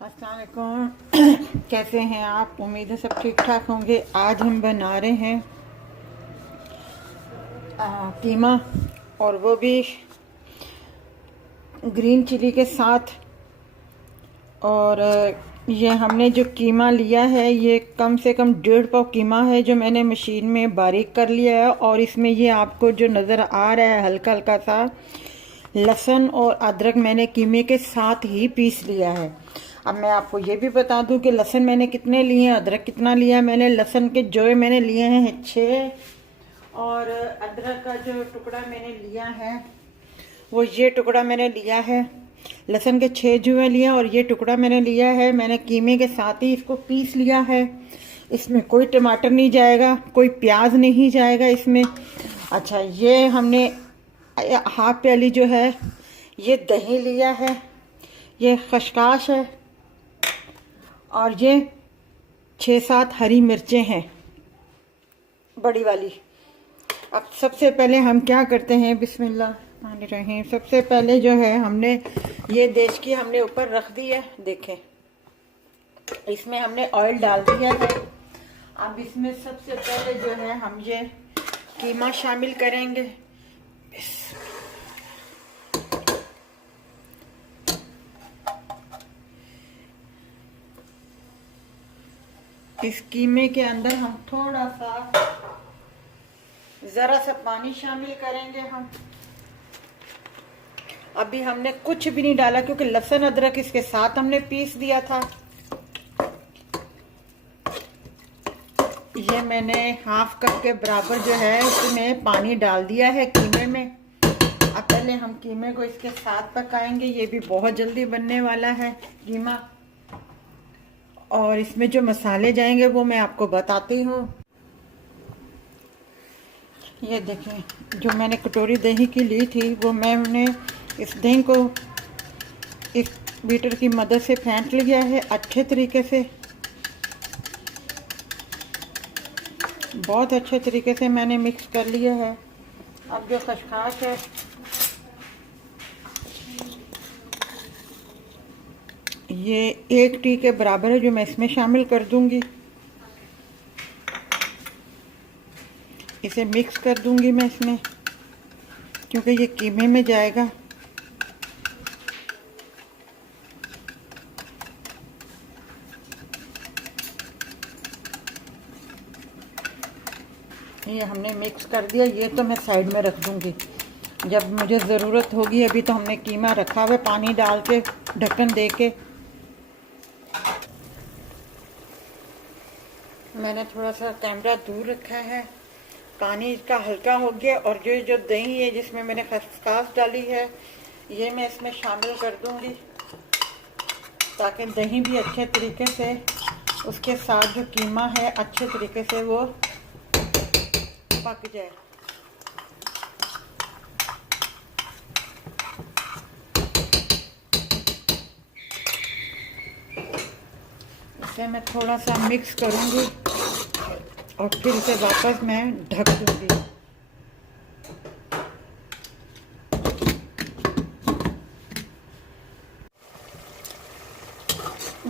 अस्सलाम वालेकुम। कैसे हैं आप? उम्मीद है सब ठीक ठाक होंगे। आज हम बना रहे हैं कीमा, और वो भी ग्रीन चिली के साथ। और ये हमने जो कीमा लिया है ये कम से कम 1.5 पाव कीमा है, जो मैंने मशीन में बारीक कर लिया है। और इसमें ये आपको जो नज़र आ रहा है हल्का हल्का सा लहसुन और अदरक मैंने कीमे के साथ ही पीस लिया है। अब मैं आपको ये भी बता दूं कि लहसुन मैंने कितने लिए हैं, अदरक कितना लिया है। मैंने लहसुन के जोए मैंने लिए हैं 6, और अदरक का जो टुकड़ा मैंने लिया है वो ये टुकड़ा मैंने लिया है। लहसुन के 6 जुए लिए और ये टुकड़ा मैंने लिया है। मैंने कीमे के साथ ही इसको पीस लिया है। इसमें कोई टमाटर नहीं जाएगा, कोई प्याज नहीं जाएगा इसमें। अच्छा, ये हमने हाफ प्याली जो है ये दही लिया है, ये खसकास है, और ये 6-7 हरी मिर्चें हैं बड़ी वाली। अब सबसे पहले हम क्या करते हैं, बिस्मिल्लाह। सबसे पहले जो है हमने ये देश की हमने ऊपर रख दी है, देखें इसमें हमने ऑयल डाल दिया है। अब इसमें सबसे पहले जो है हम ये कीमा शामिल करेंगे। इस कीमे के अंदर हम थोड़ा सा ज़रा सा पानी शामिल करेंगे हम। अभी हमने कुछ भी नहीं डाला क्योंकि लहसुन अदरक इसके साथ हमने पीस दिया था। ये मैंने हाफ कप के बराबर जो है इसमें पानी डाल दिया है कीमे में। अब पहले हम कीमे को इसके साथ पकाएंगे। ये भी बहुत जल्दी बनने वाला है कीमा। और इसमें जो मसाले जाएंगे वो मैं आपको बताती हूँ। ये देखें, जो मैंने कटोरी दही की ली थी वो मैंने इस दही को इस बीटर की मदद से फेंट लिया है अच्छे तरीके से। बहुत अच्छे तरीके से मैंने मिक्स कर लिया है। अब जो खसखस है ये 1 टी के बराबर है, जो मैं इसमें शामिल कर दूंगी। इसे मिक्स कर दूंगी मैं इसमें, क्योंकि ये कीमे में जाएगा। ये हमने मिक्स कर दिया। ये तो मैं साइड में रख दूंगी जब मुझे ज़रूरत होगी। अभी तो हमने कीमा रखा हुआ है पानी डाल के, ढक्कन दे के। मैंने थोड़ा सा कैमरा दूर रखा है। पानी इसका हल्का हो गया, और जो दही है जिसमें मैंने खसखस डाली है ये मैं इसमें शामिल कर दूंगी, ताकि दही भी अच्छे तरीके से उसके साथ जो कीमा है अच्छे तरीके से वो पक जाए। इसे मैं थोड़ा सा मिक्स करूंगी और फिर इसे वापस मैं ढक दूंगी।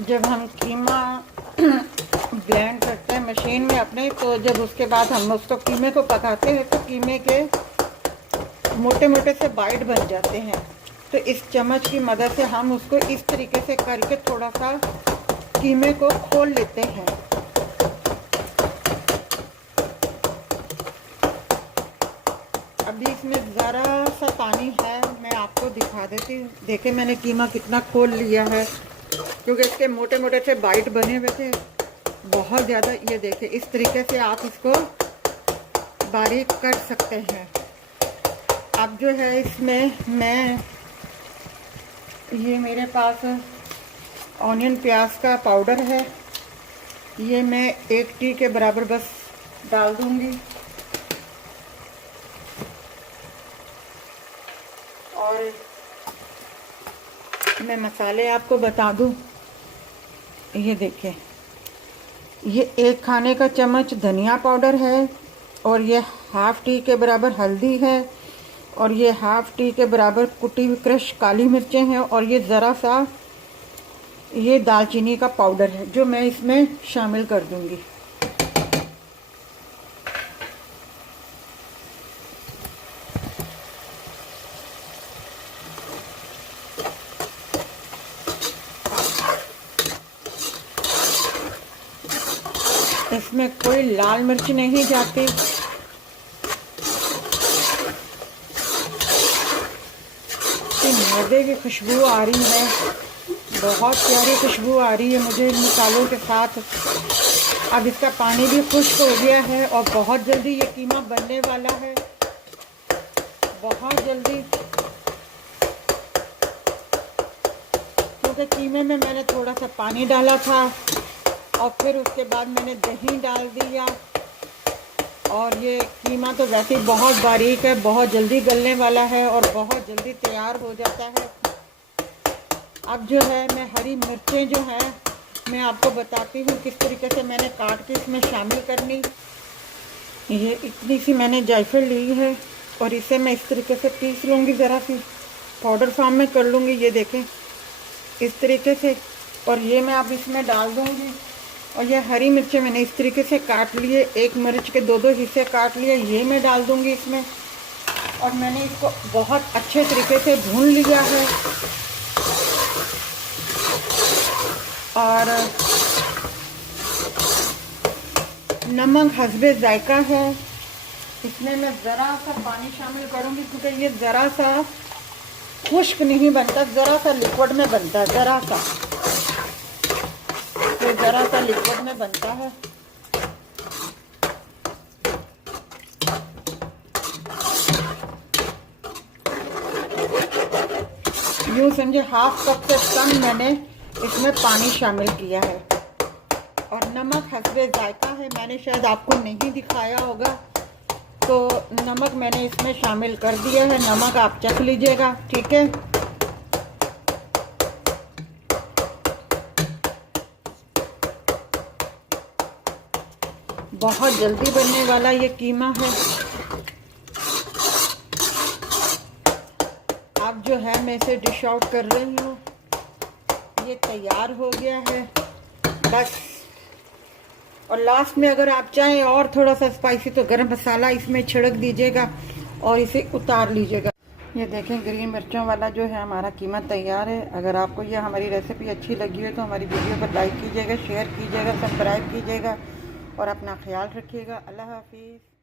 जब हम कीमा ब्लेंड करते हैं मशीन में अपने, तो जब उसके बाद हम उसको कीमे को पकाते हैं तो कीमे के मोटे मोटे से बाइट बन जाते हैं। तो इस चम्मच की मदद से हम उसको इस तरीके से करके थोड़ा सा कीमे को खोल लेते हैं। अभी इसमें ज़रा सा पानी है, मैं आपको दिखा देती हूँ। देखें मैंने कीमा कितना खोल लिया है, क्योंकि इसके मोटे मोटे से बाइट बने हुए थे बहुत ज़्यादा। ये देखें, इस तरीके से आप इसको बारीक कर सकते हैं। अब जो है इसमें मैं ये मेरे पास ऑनियन प्याज का पाउडर है, ये मैं 1 टी के बराबर बस डाल दूंगी। और मैं मसाले आपको बता दूं, ये देखें, ये 1 खाने का चम्मच धनिया पाउडर है, और ये हाफ टी के बराबर हल्दी है, और ये हाफ टी के बराबर कुटी हुई क्रश काली मिर्चें हैं, और ये ज़रा सा ये दालचीनी का पाउडर है जो मैं इसमें शामिल कर दूंगी। इसमें कोई लाल मिर्च नहीं जाती। मज़े की खुशबू आ रही है, बहुत प्यारी खुशबू आ रही है मुझे इन मसालों के साथ। अब इसका पानी भी खुश्क हो गया है और बहुत जल्दी ये कीमा बनने वाला है, बहुत जल्दी। क्योंकि कीमे में मैंने थोड़ा सा पानी डाला था और फिर उसके बाद मैंने दही डाल दिया। और ये कीमा तो वैसे ही बहुत बारीक है, बहुत जल्दी गलने वाला है और बहुत जल्दी तैयार हो जाता है। अब जो है मैं हरी मिर्चें जो हैं मैं आपको बताती हूँ किस तरीके से मैंने काट के इसमें शामिल करनी। ये इतनी सी मैंने जायफल ली है और इसे मैं इस तरीके से पीस लूँगी, ज़रा सी पाउडर फॉर्म में कर लूँगी। ये देखें इस तरीके से, और ये मैं अब इसमें डाल दूँगी। और ये हरी मिर्चें मैंने इस तरीके से काट लिए, एक मिर्च के दो हिस्से काट लिए, ये मैं डाल दूँगी इसमें। और मैंने इसको बहुत अच्छे तरीके से भून लिया है। और नमक हस्बे जायका है, इसमें मैं ज़रा सा पानी शामिल करूँगी क्योंकि ये ज़रा सा खुश्क नहीं बनता, ज़रा सा लिक्विड में बनता है, ज़रा सा लिक्विड में बनता है। यूँ समझे हाफ कप से कम मैंने इसमें पानी शामिल किया है। और नमक हस्बे जायका है, मैंने शायद आपको नहीं दिखाया होगा, तो नमक मैंने इसमें शामिल कर दिया है। नमक आप चख लीजिएगा, ठीक है। बहुत जल्दी बनने वाला ये कीमा है। अब जो है मैं इसे डिश आउट कर रही हूँ, ये तैयार हो गया है बस। और लास्ट में अगर आप चाहें और थोड़ा सा स्पाइसी तो गरम मसाला इसमें छिड़क दीजिएगा और इसे उतार लीजिएगा। ये देखें ग्रीन मिर्चों वाला जो है हमारा कीमा तैयार है। अगर आपको यह हमारी रेसिपी अच्छी लगी हो तो हमारी वीडियो को लाइक कीजिएगा, शेयर कीजिएगा, सब्सक्राइब कीजिएगा और अपना ख्याल रखिएगा। अल्लाह हाफिज़।